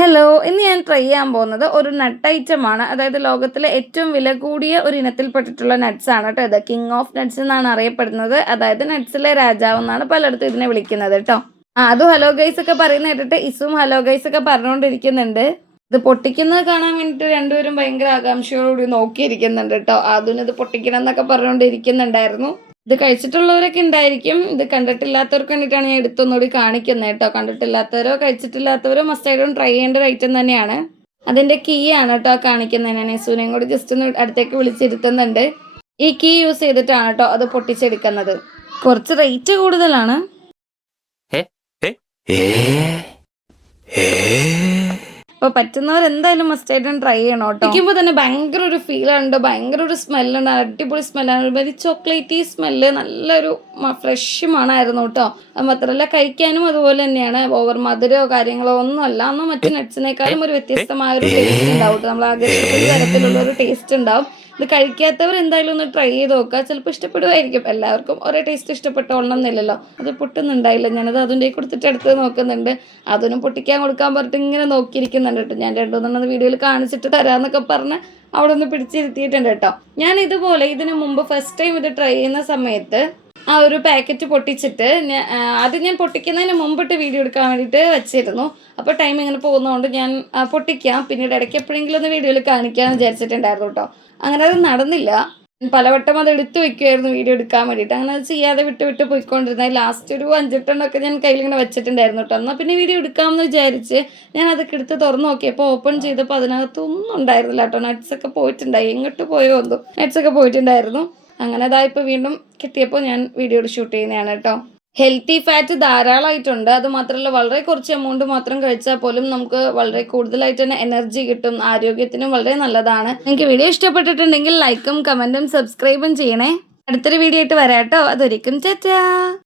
Hello! ഇന്ന് ഞാൻ try ചെയ്യാൻ പോകുന്നത് ഒരു നട്ട് ഐറ്റമാണ്. അതായത് ലോകത്തിലെ ഏറ്റവും വില കൂടിയ ഒരു ഇനത്തിൽപ്പെട്ടിട്ടുള്ള നട്ട്സ് ആണ് കേട്ടോ ഇത്. കിങ് ഓഫ് നട്ട്സ് എന്നാണ് അറിയപ്പെടുന്നത്. അതായത് നട്ട്സിലെ രാജാവ് എന്നാണ് പലയിടത്തും ഇതിനെ വിളിക്കുന്നത് കേട്ടോ. അതും ഹലോ ഗൈസ് ഒക്കെ പറയുന്ന കേട്ടിട്ട് ഇസും ഹലോ ഗൈസ് ഒക്കെ പറഞ്ഞുകൊണ്ടിരിക്കുന്നുണ്ട്. ഇത് പൊട്ടിക്കുന്നത് കാണാൻ വേണ്ടിയിട്ട് രണ്ടുപേരും ഭയങ്കര ആകാംക്ഷയോടുകൂടി നോക്കിയിരിക്കുന്നുണ്ട് കേട്ടോ. അതിന് ഇത് പൊട്ടിക്കണം എന്നൊക്കെ പറഞ്ഞുകൊണ്ടിരിക്കുന്നുണ്ടായിരുന്നു. ഇത് കഴിച്ചിട്ടുള്ളവരൊക്കെ ഉണ്ടായിരിക്കും. ഇത് കണ്ടിട്ടില്ലാത്തവർക്ക് വേണ്ടിയിട്ടാണ് ഞാൻ എടുത്തൊന്നുകൂടി കാണിക്കുന്നത് കേട്ടോ. കണ്ടിട്ടില്ലാത്തവരോ കഴിച്ചിട്ടില്ലാത്തവരോ മസ്റ്റായിട്ടും ട്രൈ ചെയ്യേണ്ട ഒരു ഐറ്റം തന്നെയാണ്. അതിൻ്റെ കീ ആണ് കേട്ടോ കാണിക്കുന്നത്. ഞാൻ യേസുവിനെയും കൂടി ജസ്റ്റ് ഒന്ന് അടുത്തേക്ക് വിളിച്ചിരുത്തുന്നുണ്ട്. ഈ കീ യൂസ് ചെയ്തിട്ടാണ് കേട്ടോ അത് പൊട്ടിച്ചെടുക്കുന്നത്. കുറച്ച് റേറ്റ് കൂടുതലാണ്. അപ്പോൾ പറ്റുന്നവർ എന്തായാലും മസ്റ്റായിട്ടും ട്രൈ ചെയ്യണം കേട്ടോ. ഇരിക്കുമ്പോൾ തന്നെ ഭയങ്കര ഒരു ഫീലുണ്ട്, ഭയങ്കര ഒരു സ്മെല്ലുണ്ട്, അടിപൊളി സ്മെല്ലാണ്. ഒരു ചോക്ലേറ്റി സ്മെല്ല്, നല്ലൊരു ഫ്രഷ് മണമായിരുന്നു കേട്ടോ. അത് മാത്രമല്ല കഴിക്കാനും അതുപോലെ തന്നെയാണ്. ഓവർ മധുരമോ കാര്യങ്ങളോ ഒന്നുമല്ല. അന്ന് മറ്റു നട്ട്സിനേക്കാളും ഒരു വ്യത്യസ്തമായ ഒരു ടേസ്റ്റ് ഉണ്ടാവും കേട്ടോ. നമ്മൾ ആകർഷിക്കുന്ന തരത്തിലുള്ള ഒരു ടേസ്റ്റ് ഉണ്ടാവും. ഇത് കഴിക്കാത്തവർ എന്തായാലും ഒന്ന് ട്രൈ ചെയ്ത് നോക്കുക. ചിലപ്പോൾ ഇഷ്ടപ്പെടുമായിരിക്കും. എല്ലാവർക്കും ഒരേ ടേസ്റ്റ് ഇഷ്ടപ്പെട്ടോളണം എന്നില്ലല്ലോ. അത് പൊട്ടുന്നുണ്ടായില്ല. ഞാനത് അതിൻ്റെ കൊടുത്തിട്ട് എടുത്ത് നോക്കുന്നുണ്ട്. അതിനും പൊട്ടിക്കാൻ കൊടുക്കാൻ പറഞ്ഞിട്ട് ഇങ്ങനെ നോക്കിയിരിക്കുന്നുണ്ട് കേട്ടോ. ഞാൻ 2-3 വീഡിയോയിൽ കാണിച്ചിട്ട് തരാമെന്നൊക്കെ പറഞ്ഞ് അവിടെ ഒന്ന് പിടിച്ചിരുത്തിയിട്ടുണ്ട് കേട്ടോ. ഞാൻ ഇതുപോലെ ഇതിന് മുമ്പ് ഫസ്റ്റ് ടൈം ഇത് ട്രൈ ചെയ്യുന്ന സമയത്ത് ആ ഒരു പാക്കറ്റ് പൊട്ടിച്ചിട്ട് അത് ഞാൻ പൊട്ടിക്കുന്നതിന് മുമ്പിട്ട് വീഡിയോ എടുക്കാൻ വേണ്ടിയിട്ട് വെച്ചിരുന്നു. അപ്പോൾ ടൈം ഇങ്ങനെ പോകുന്നതുകൊണ്ട് ഞാൻ പൊട്ടിക്കാം, പിന്നീട് ഇടയ്ക്ക് എപ്പോഴെങ്കിലും ഒന്ന് വീഡിയോയിൽ കാണിക്കാമെന്ന് വിചാരിച്ചിട്ടുണ്ടായിരുന്നു കേട്ടോ. അങ്ങനെ അത് നടന്നില്ല. പലവട്ടം അത് എടുത്തു വെക്കുമായിരുന്നു വീഡിയോ എടുക്കാൻ വേണ്ടിയിട്ട്. അങ്ങനെ അത് ചെയ്യാതെ വിട്ട് പോയിക്കൊണ്ടിരുന്നത്. ലാസ്റ്റ് ഒരു 5-8 ഞാൻ കയ്യിലിങ്ങനെ വെച്ചിട്ടുണ്ടായിരുന്നു കേട്ടോ. എന്നാൽ പിന്നെ വീഡിയോ എടുക്കാമെന്ന് വിചാരിച്ച് ഞാൻ അതൊക്കെ എടുത്ത് തുറന്നു നോക്കിയപ്പോൾ ഓപ്പൺ ചെയ്തപ്പോൾ അതിനകത്തൊന്നും ഉണ്ടായിരുന്നില്ല കേട്ടോ. നട്ട്സൊക്കെ പോയിട്ടുണ്ടായി. എങ്ങോട്ട് പോയോ എന്തോ നട്ട്സൊക്കെ പോയിട്ടുണ്ടായിരുന്നു. അങ്ങനെ അതായിപ്പോൾ വീണ്ടും കിട്ടിയപ്പോൾ ഞാൻ വീഡിയോ ഷൂട്ട് ചെയ്യുന്നതാണ് കേട്ടോ. ഹെൽത്തി ഫാറ്റ് ധാരാളമായിട്ടുണ്ട്. അത് മാത്രമല്ല വളരെ കുറച്ച് എമൗണ്ട് മാത്രം കഴിച്ചാൽ പോലും നമുക്ക് വളരെ കൂടുതലായിട്ട് തന്നെ എനർജി കിട്ടും. ആരോഗ്യത്തിനും വളരെ നല്ലതാണ്. നിങ്ങൾക്ക് വീഡിയോ ഇഷ്ടപ്പെട്ടിട്ടുണ്ടെങ്കിൽ ലൈക്കും കമൻറ്റും സബ്സ്ക്രൈബും ചെയ്യണേ. അടുത്തൊരു വീഡിയോ ആയിട്ട് വരാം കേട്ടോ. അതൊരിക്കും ടാറ്റാ.